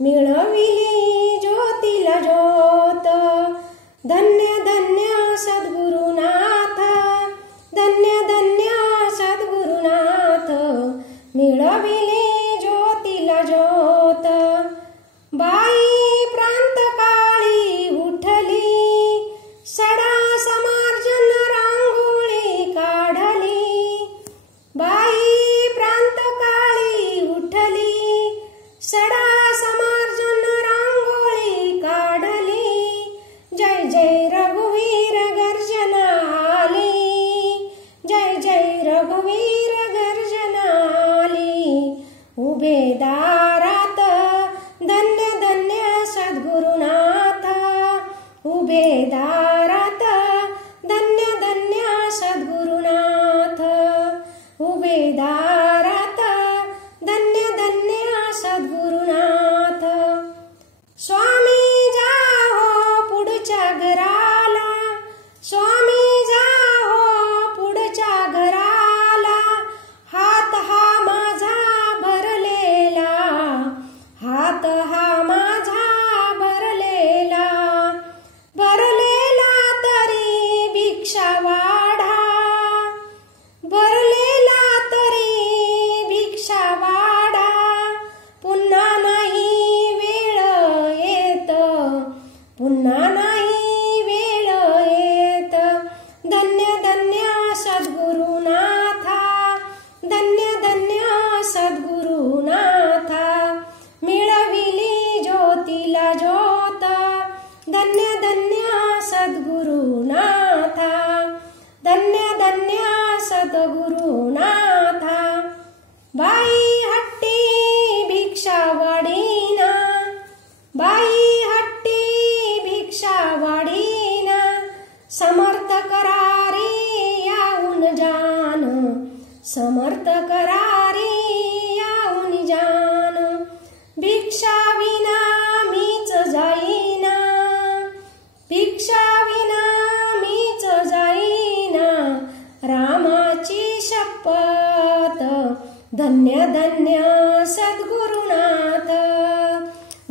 मिळविली ज्योतीला ज्योत. धन्य धन्य सद्गुरुनाथ, धन्य धन्य सद्गुरुनाथ, मिळविली ज्योतीला ज्योत. बाई प्रांतकाळी उठली, सडा समार्जन रांगोळी काढली. बाई प्रांतकाळी उठली, सडा समार्जन रांगोळी काढली. जय जय रघुवीर गर्जना आली, जय जय रघुवीर गर्जना आली. उभे दारात धन्य धन्य सद्गुरुनाथ, उभे दारात धन्य धन्य सद्गुरुनाथ, उभे दारात धन्य धन्य सद्गुरुनाथ. स्वामी जाहो पुढच्या घराला, स्वामी जाहो पुढच्या घराला. हात हा माझा भरलेला, हात हा माझा भरलेला. भरलेला तरी भिक्षा वाढा, भरलेला तरी भिक्षा वाढा. पुन्हा नाही वेळ येत, पुन्हा नाही वेळ येत. धन्य धन्य सद्गुरुनाथा, धन्य धन्य सद्गुरुनाथा, मिळविली ज्योतीला ज्योत. धन्य धन्य सद्गुरुनाथा, धन्य धन्य सद्गुरुनाथा. बाई हट्टी भिक्षा वाढीना, बाई हट्टी भिक्षा वाढीना. समर्थ करारी याऊन जान, समर्थ करारी याऊन जान. भिक्षा विना मीच जाईना, भिक्षा विना मीच जाईना. रामाची शपथ धन्य धन्य सद्गुरुनाथ,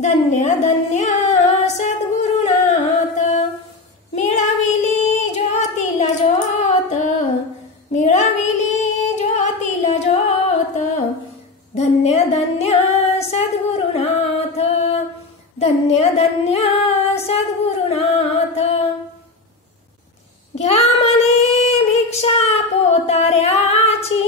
धन्य धन्य सद्गुरुनाथ. मिळविली ज्योतीला ज्योत, मिळविली ज्योतीला ज्योत. धन्य धन्य सद्गुरुनाथ, धन्य धन्य सद्गुरुनाथ. घ्या म्हणे भिक्षा पोताऱ्याची,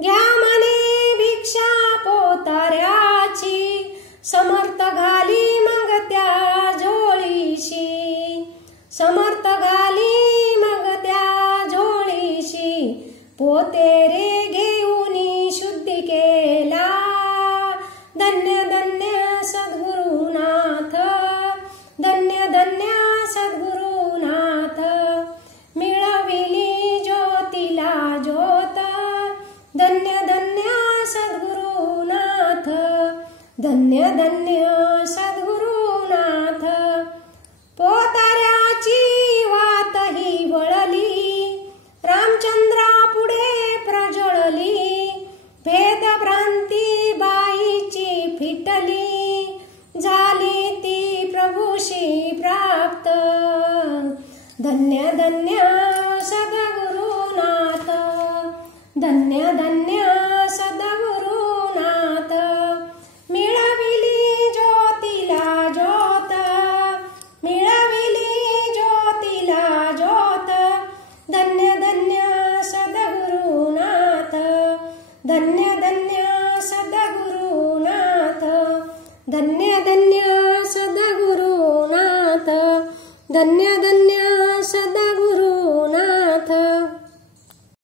घ्या म्हणे भिक्षा पोताऱ्याची. समर्थ घाली मग त्या झोळीशी, समर्थ घाली मग त्या झोळीशी. पोते रे घेऊनी शुद्धी केला. धन्य धन्य सद्गुरुनाथ, धन्य धन्य सद्गुरुनाथ. मिळविली ज्योतीला ज्योत. धन्य धन्य सद्गुरुनाथ, धन्य धन्य सद्गुरुनाथ. पोताऱ्याची